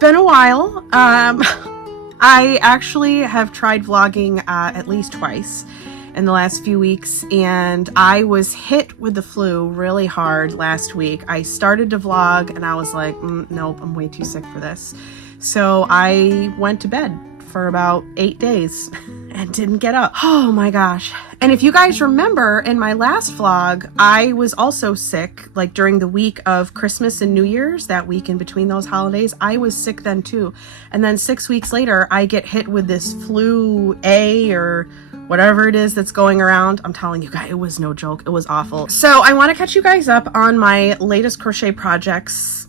been a while. I actually have tried vlogging at least twice in the last few weeks, and I was hit with the flu really hard last week. I started to vlog and I was like, nope, I'm way too sick for this. So I went to bed for about 8 days and didn't get up. Oh my gosh. And if you guys remember, in my last vlog, I was also sick, like during the week of Christmas and New Year's, that week in between those holidays. I was sick then too. And then 6 weeks later, I get hit with this flu A or whatever it is that's going around. I'm telling you guys, it was no joke. It was awful. So I want to catch you guys up on my latest crochet projects.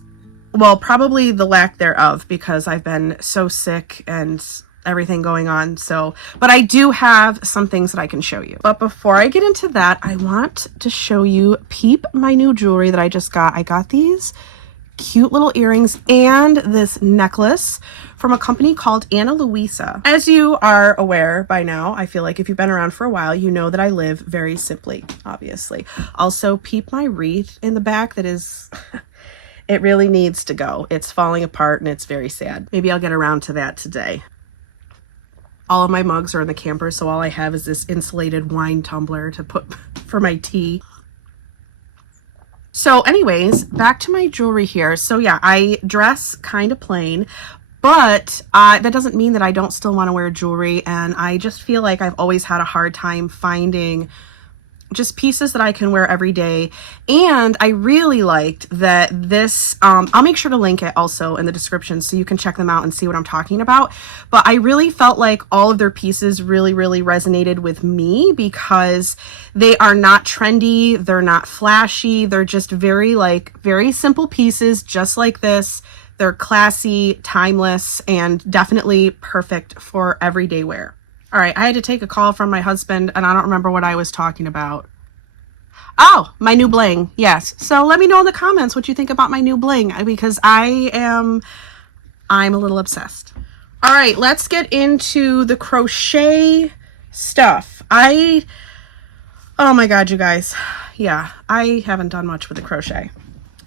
Well, probably the lack thereof, because I've been so sick and everything going on. So, but I do have some things that I can show you. But before I get into that, I want to show you, peep my new jewelry that I just got. I got these cute little earrings and this necklace from a company called Ana Luisa. As you are aware by now, I feel like if you've been around for a while, you know that I live very simply, obviously. Also, peep my wreath in the back. That is... it really needs to go. It's falling apart and it's very sad. Maybe I'll get around to that today. All of my mugs are in the camper, so all I have is this insulated wine tumbler to put for my tea. So anyways, back to my jewelry here. So yeah, I dress kind of plain, but that doesn't mean that I don't still want to wear jewelry. And I just feel like I've always had a hard time finding just pieces that I can wear every day. And I really liked that this, I'll make sure to link it also in the description so you can check them out and see what I'm talking about. But I really felt like all of their pieces really resonated with me, because they are not trendy, they're not flashy, they're just very simple pieces just like this. They're classy, timeless, and definitely perfect for everyday wear. All right, I had to take a call from my husband, and I don't remember what I was talking about. Oh, my new bling. Yes. So let me know in the comments what you think about my new bling, because I'm a little obsessed. All right, let's get into the crochet stuff. Oh my God, you guys. Yeah, I haven't done much with the crochet.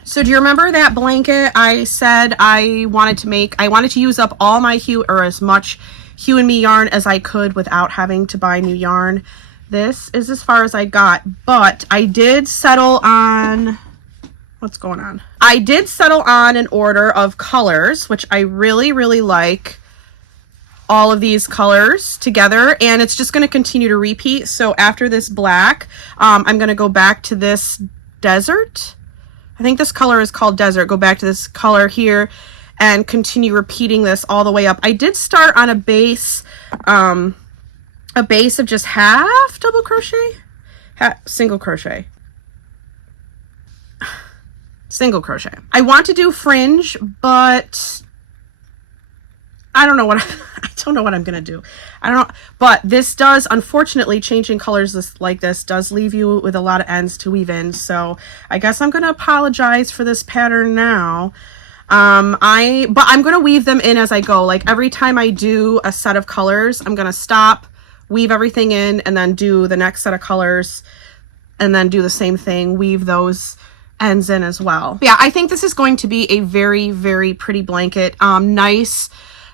So do you remember that blanket I said I wanted to use up all my hue, or as much Hue and Me yarn as I could without having to buy new yarn? This is as far as I got, but I did settle on, what's going on? I did settle on an order of colors, which I really like all of these colors together, and it's just going to continue to repeat. So after this black, I'm going to go back to this desert. I think this color is called desert. Go back to this color here and continue repeating this all the way up. I did start on a base of just half double crochet, single crochet. I want to do fringe, but I don't know what I'm gonna do. I don't know, but this does, unfortunately, changing colors like this does leave you with a lot of ends to weave in. So I guess I'm gonna apologize for this pattern now. But I'm going to weave them in as I go. Like every time I do a set of colors, I'm going to stop, weave everything in, and then do the next set of colors, and then do the same thing, weave those ends in as well. Yeah, I think this is going to be a very pretty blanket. Nice.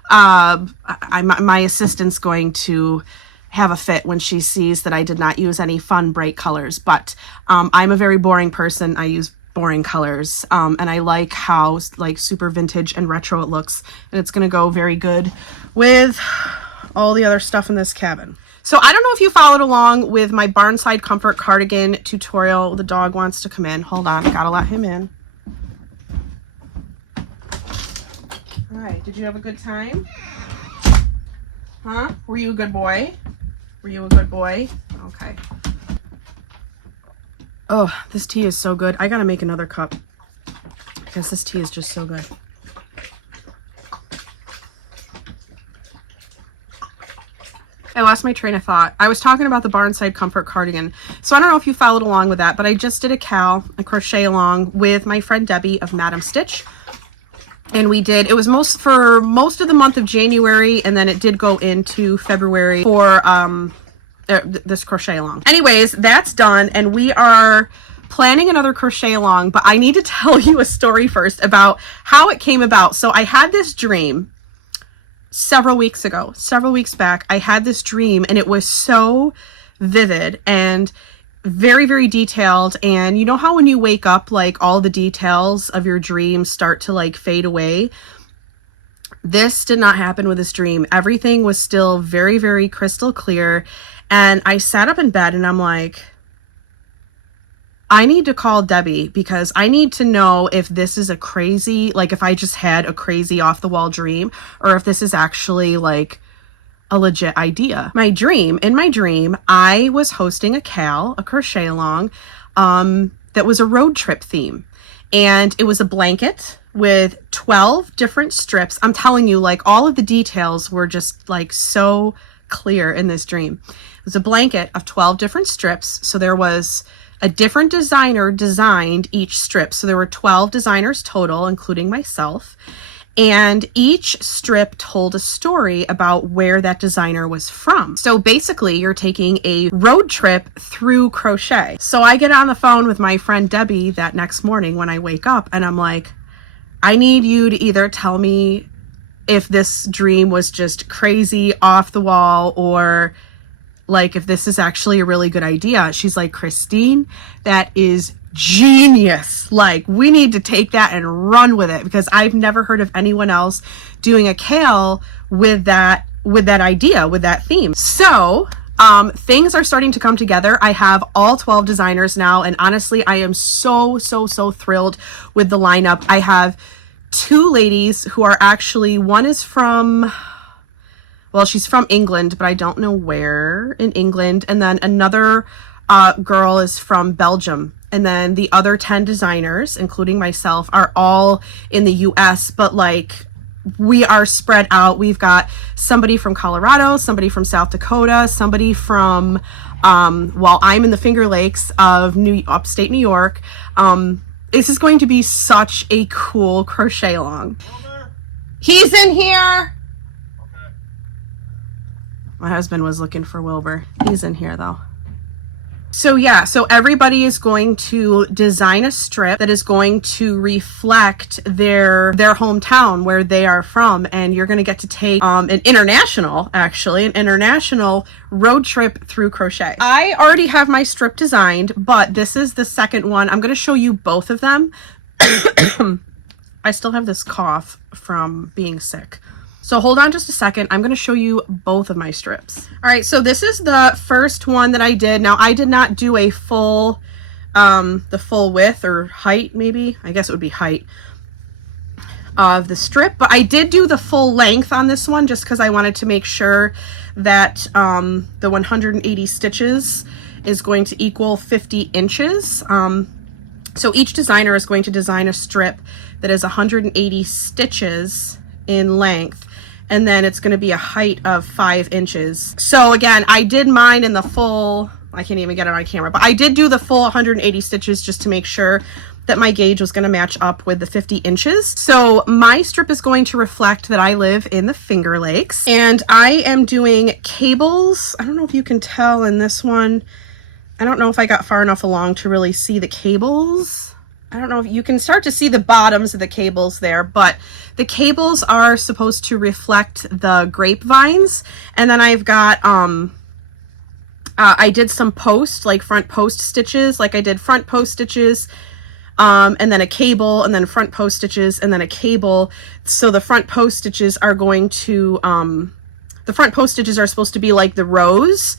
My assistant's going to have a fit when she sees that I did not use any fun, bright colors, but I'm a very boring person. I use boring colors, and I like how super vintage and retro it looks, and it's gonna go very good with all the other stuff in this cabin. So I don't know if you followed along with my Barnside Comfort cardigan tutorial. The dog wants to come in. Hold on, gotta let him in. All right, did you have a good time? Huh? Were you a good boy? Okay. Oh, this tea is so good. I gotta make another cup because this tea is just so good. I lost my train of thought. I was talking about the Barnside Comfort cardigan. So I don't know if you followed along with that, but I just did a crochet along with my friend Debbie of Madam Stitch. And we did, it was for most of the month of January, and then it did go into February for this crochet along. Anyways, that's done, and we are planning another crochet along, but I need to tell you a story first about how it came about. So I had this dream several weeks back. I had this dream, and it was so vivid and very, very detailed. And you know how when you wake up, like all the details of your dream start to like fade away? This did not happen with this dream. Everything was still very, very crystal clear. And I sat up in bed and I'm like, I need to call Debbie because I need to know if this is a crazy, like if I just had a crazy off the wall dream, or if this is actually like a legit idea. In my dream, I was hosting a crochet along, that was a road trip theme. And it was a blanket with 12 different strips. I'm telling you, like all of the details were just like so clear in this dream. It was a blanket of 12 different strips. So there was a different designer designed each strip. So there were 12 designers total, including myself. And each strip told a story about where that designer was from. So basically, you're taking a road trip through crochet. So I get on the phone with my friend Debbie that next morning when I wake up, and I'm like, I need you to either tell me if this dream was just crazy off the wall, or like if this is actually a really good idea. She's like, Christine, that is genius. Like, we need to take that and run with it, because I've never heard of anyone else doing a kale with that idea, with that theme. So things are starting to come together. I have all 12 designers now, and honestly, I am so thrilled with the lineup. I have two ladies who are actually, one is from, well, she's from England, but I don't know where in England, and then another girl is from Belgium. And then the other 10 designers, including myself, are all in the US, but like we are spread out. We've got somebody from Colorado, somebody from South Dakota, somebody from, well, I'm in the Finger Lakes of upstate New York. This is going to be such a cool crochet along. He's in here. Okay. My husband was looking for Wilbur. He's in here though. So yeah, so everybody is going to design a strip that is going to reflect their hometown, where they are from, and you're going to get to take an international road trip through crochet. I already have my strip designed, but this is the second one. I'm going to show you both of them. I still have this cough from being sick. So hold on just a second. I'm going to show you both of my strips. All right, so this is the first one that I did. Now, I did not do a full, the full width or height, maybe. I guess it would be height of the strip, but I did do the full length on this one just because I wanted to make sure that the 180 stitches is going to equal 50 inches. So each designer is going to design a strip that is 180 stitches in length, and then it's going to be a height of 5 inches. So again, I did mine in the full, I can't even get it on camera, but I did do the full 180 stitches just to make sure that my gauge was going to match up with the 50 inches. So my strip is going to reflect that I live in the Finger Lakes, and I am doing cables. I don't know if you can tell in this one. I don't know if I got far enough along to really see the cables. I don't know if you can start to see the bottoms of the cables there, but the cables are supposed to reflect the grapevines. And then I've got, I did some front post stitches, like I did front post stitches, and then a cable, and then front post stitches, and then a cable. So the front post stitches are going to, the front post stitches are supposed to be like the rows,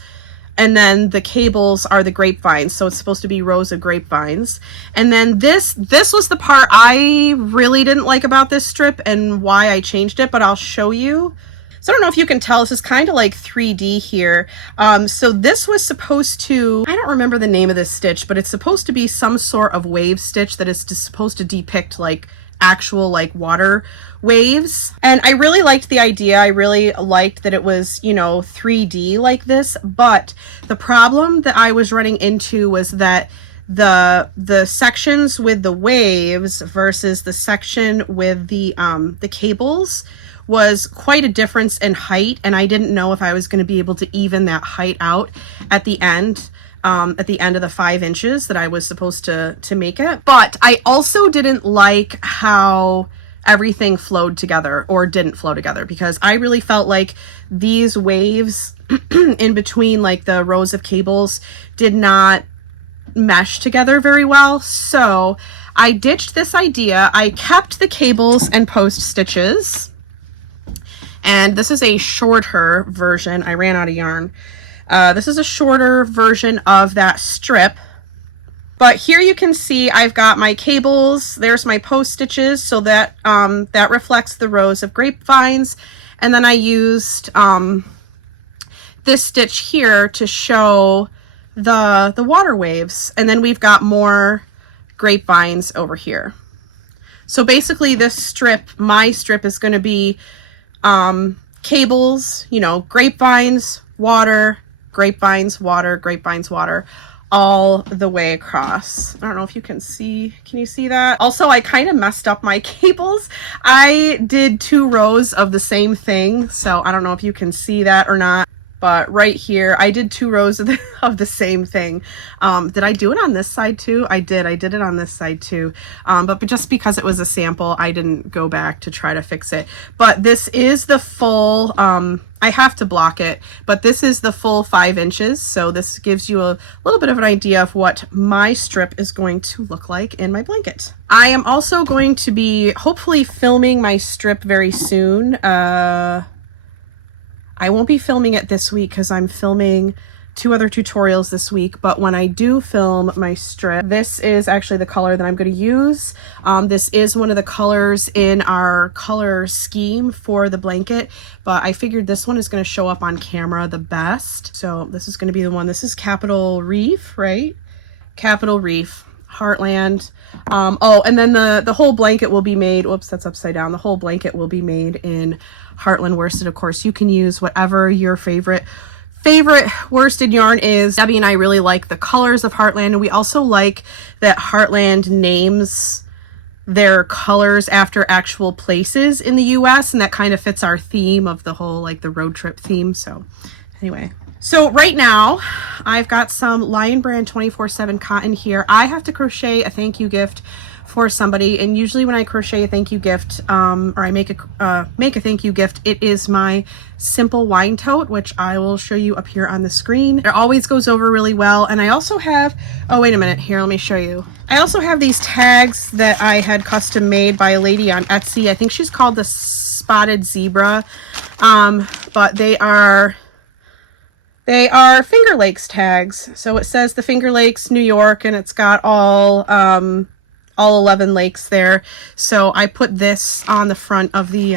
and then the cables are the grapevines. So it's supposed to be rows of grapevines. And then this was the part I really didn't like about this strip and why I changed it, but I'll show you. So I don't know if you can tell, this is kind of like 3D here. So this was supposed to, I don't remember the name of this stitch, but it's supposed to be some sort of wave stitch that is supposed to depict like actual like water waves. And I really liked the idea. I really liked that it was, you know, 3D like this, but the problem that I was running into was that the sections with the waves versus the section with the cables was quite a difference in height, and I didn't know if I was going to be able to even that height out at the end. at the end of the 5 inches that I was supposed to make it. But I also didn't like how everything flowed together, or didn't flow together, because I really felt like these waves in between like the rows of cables did not mesh together very well. So I ditched this idea. I kept the cables and post stitches, and this is a shorter version. I ran out of yarn. This is a shorter version of that strip. But here you can see I've got my cables. There's my post stitches, so that that reflects the rows of grapevines. And then I used this stitch here to show the water waves. And then we've got more grapevines over here. So basically this strip, my strip, is going to be cables, you know, grapevines, water, grapevines, water, grapevines, water, all the way across. I don't know if you can see. Can you see that? Also, I kind of messed up my cables. I did 2 rows of the same thing, so I don't know if you can see that or not. But right here, I did 2 rows of the same thing. Did I do it on this side too? I did it on this side too. But just because it was a sample, I didn't go back to try to fix it. But this is the full, I have to block it, but this is the full 5 inches. So this gives you a little bit of an idea of what my strip is going to look like in my blanket. I am also going to be hopefully filming my strip very soon. I won't be filming it this week because I'm filming 2 other tutorials this week, but when I do film my strip, this is actually the color that I'm going to use. This is one of the colors in our color scheme for the blanket, but I figured this one is going to show up on camera the best. So this is going to be the one. This is Capital Reef, right? Capital Reef, Heartland. Oh, and then the whole blanket will be made, whoops, that's upside down. The whole blanket will be made in Heartland worsted. Of course, you can use whatever your favorite worsted yarn is. Debbie and I really like the colors of Heartland, and we also like that Heartland names their colors after actual places in the US, and that kind of fits our theme of the whole, like, the road trip theme. So anyway, so right now I've got some Lion Brand 24/7 cotton here. I have to crochet a thank you gift for somebody, and usually when I crochet a thank you gift, or I make a thank you gift, it is my simple wine tote, which I will show you up here on the screen. It always goes over really well. And I also have, oh wait a minute, here, let me show you. I also have these tags that I had custom made by a lady on Etsy. I think she's called the Spotted Zebra, but they are Finger Lakes tags. So it says the Finger Lakes, New York, and it's got all 11 lakes there. So I put this on the front of the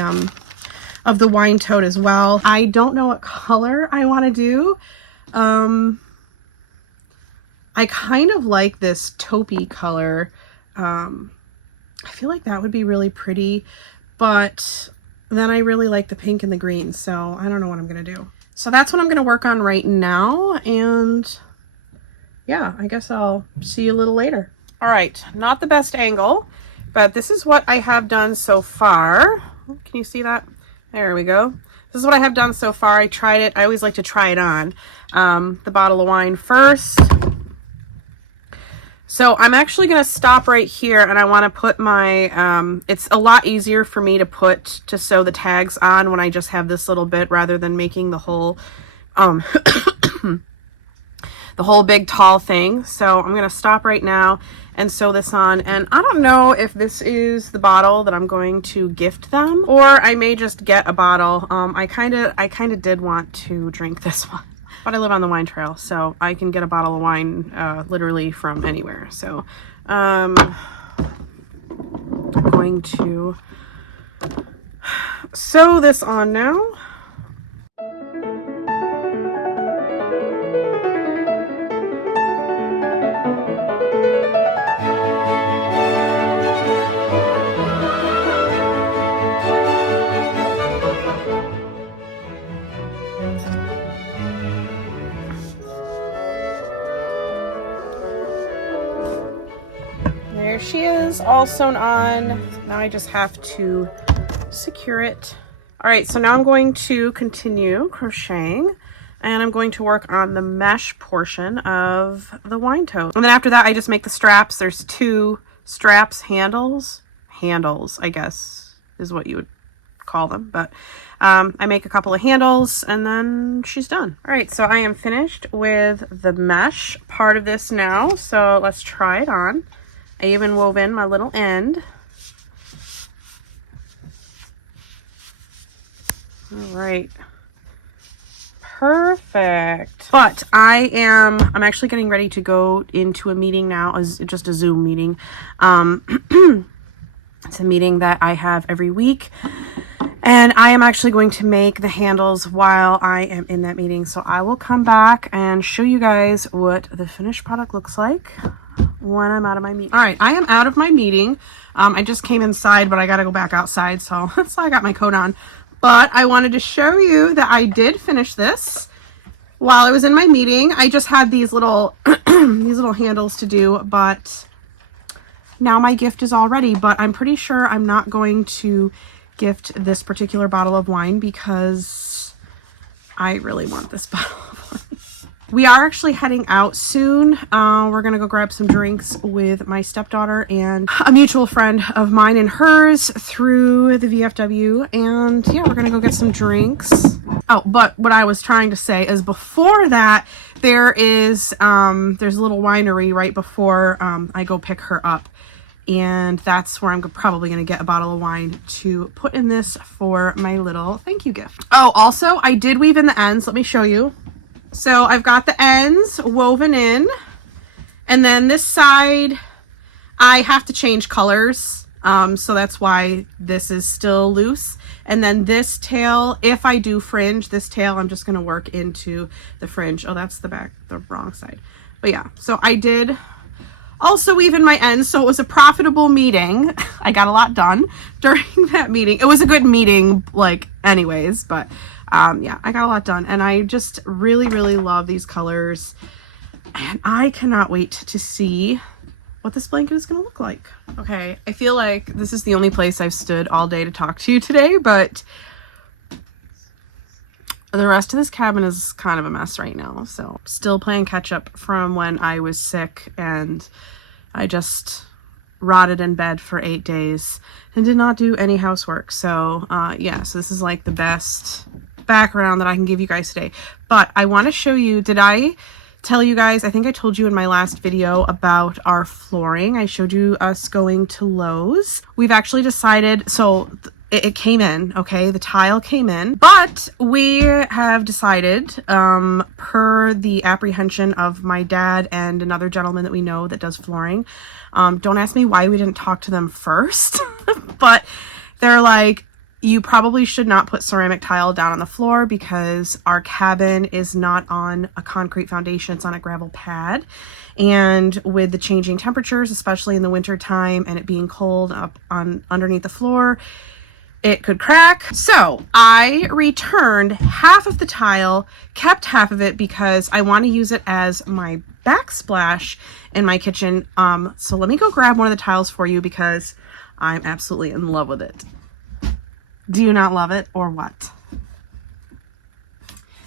wine tote as well. I don't know what color I want to do. I kind of like this taupey color. I feel like that would be really pretty, but then I really like the pink and the green, so I don't know what I'm gonna do. So that's what I'm gonna work on right now, and yeah, I guess I'll see you a little later. All right, not the best angle, but this is what I have done so far. Can you see that? There we go. This is what I have done so far. I tried it. I always like to try it on. The bottle of wine first. So I'm actually going to stop right here, and I want to put my, it's a lot easier for me to sew the tags on when I just have this little bit rather than making the whole, the whole big tall thing. So I'm going to stop right now and sew this on. And I don't know if this is the bottle that I'm going to gift them, or I may just get a bottle. I kind of did want to drink this one, but I live on the wine trail, so I can get a bottle of wine literally from anywhere. So I'm going to sew this on now. There she is, all sewn on. Now I just have to secure it. All right, so now I'm going to continue crocheting, And I'm going to work on the mesh portion of the wine tote. And then after that, I just make the straps. There's 2 straps, handles, I guess is what you would call them. But I make a couple of handles and then she's done. All right, so I am finished with the mesh part of this now. So let's try it on. I even wove in my little end. All right. Perfect. But I'm actually getting ready to go into a meeting now, just a Zoom meeting. It's a meeting that I have every week, and I am actually going to make the handles while I am in that meeting. So I will come back and show you guys what the finished product looks like when I'm out of my meeting. All right, I am out of my meeting. I just came inside, but I got to go back outside, so that's why I got my coat on. But I wanted to show you that I did finish this while I was in my meeting. I just had these little these little handles to do, but now my gift is all ready. But I'm pretty sure I'm not going to gift this particular bottle of wine because I really want this bottle of wine. We are actually heading out soon. We're gonna go grab some drinks with my stepdaughter and a mutual friend of mine and hers through the VFW. And yeah, we're gonna go get some drinks. Oh, but what I was trying to say is before that, there's a little winery right before I go pick her up. And that's where I'm probably going to get a bottle of wine to put in this for my little thank you gift. Oh, also, I did weave in the ends. Let me show you. So I've got the ends woven in, and then this side I have to change colors, so that's why this is still loose. And then this tail, if I do fringe, this tail I'm just going to work into the fringe. Oh, that's the back, the wrong side. But yeah, so I did also weave in my ends, so it was a profitable meeting. I got a lot done during that meeting. It was a good meeting, like, anyways, but yeah, I got a lot done, and I just really, really love these colors, and I cannot wait to see what this blanket is going to look like. Okay, I feel like this is the only place I've stood all day to talk to you today, but the rest of this cabin is kind of a mess right now, so still playing catch up from when I was sick, and I just rotted in bed for 8 days and did not do any housework. So yeah, so this is like the best background that I can give you guys today. But I want to show you, did I tell you guys, I think I told you in my last video about our flooring. I showed you us going to Lowe's. We've actually decided, so it came in, okay, the tile came in, but we have decided, per the apprehension of my dad and another gentleman that we know that does flooring, don't ask me why we didn't talk to them first, but they're like, you probably should not put ceramic tile down on the floor because our cabin is not on a concrete foundation, it's on a gravel pad. And with the changing temperatures, especially in the winter time, and it being cold up on underneath the floor, it could crack. So I returned half of the tile, kept half of it because I want to use it as my backsplash in my kitchen. So let me go grab one of the tiles for you because I'm absolutely in love with it. Do you not love it or what?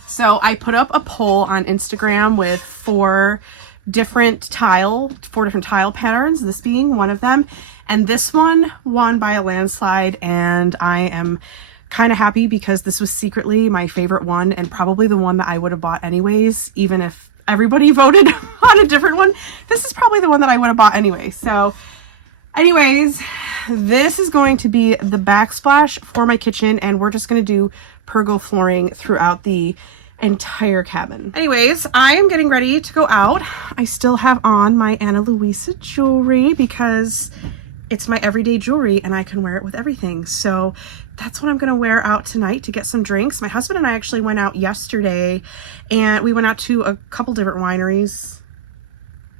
So I put up a poll on Instagram with four different tile patterns, this being one of them. And this one won by a landslide, and I am kind of happy because this was secretly my favorite one and probably the one that I would have bought anyways, even if everybody voted on a different one. This is probably the one that I would have bought anyway. So anyways, this is going to be the backsplash for my kitchen, and we're just going to do pergo flooring throughout the entire cabin. Anyways, I am getting ready to go out. I still have on my Ana Luisa jewelry because it's my everyday jewelry and I can wear it with everything. So that's what I'm going to wear out tonight to get some drinks. My husband and I actually went out yesterday, and we went out to a couple different wineries.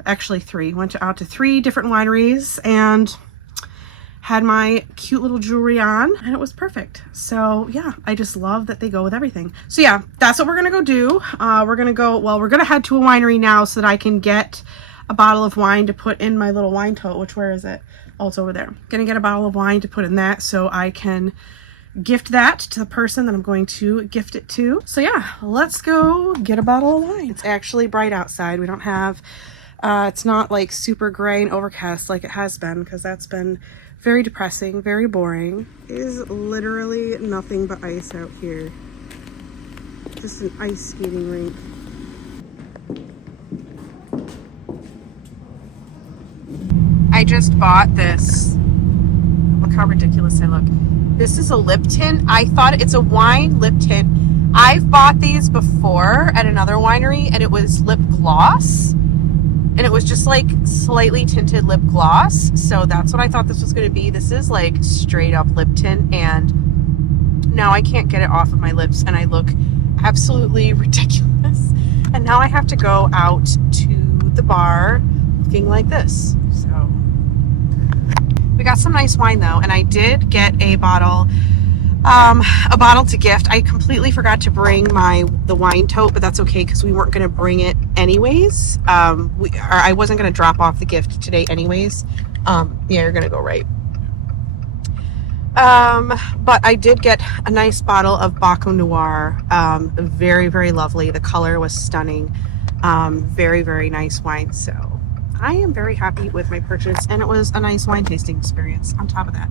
Actually three. Went out to 3 different wineries and had my cute little jewelry on, and it was perfect. So yeah, I just love that they go with everything. So yeah, that's what we're gonna go do. We're gonna head to a winery now so that I can get a bottle of wine to put in my little wine tote, where is it? Oh, it's over there. Gonna get a bottle of wine to put in that so I can gift that to the person that I'm going to gift it to. So yeah, let's go get a bottle of wine. It's actually bright outside. We don't have, it's not like super gray and overcast like it has been, because that's been very depressing, very boring. It is literally nothing but ice out here. Just an ice skating rink. I just bought this. Look how ridiculous I look. This is a lip tint. I thought it's a wine lip tint. I've bought these before at another winery, and it was lip gloss. And it was just like slightly tinted lip gloss. So that's what I thought this was going to be. This is like straight up lip tint, and now I can't get it off of my lips, and I look absolutely ridiculous. And now I have to go out to the bar looking like this. So we got some nice wine though, and I did get a bottle to gift. I completely forgot to bring the wine tote, but that's okay because we weren't going to bring it anyways. I wasn't going to drop off the gift today anyways. Yeah, you're going to go right. But I did get a nice bottle of Baco Noir. Very, very lovely. The color was stunning. Very, very nice wine. So I am very happy with my purchase, and it was a nice wine tasting experience on top of that.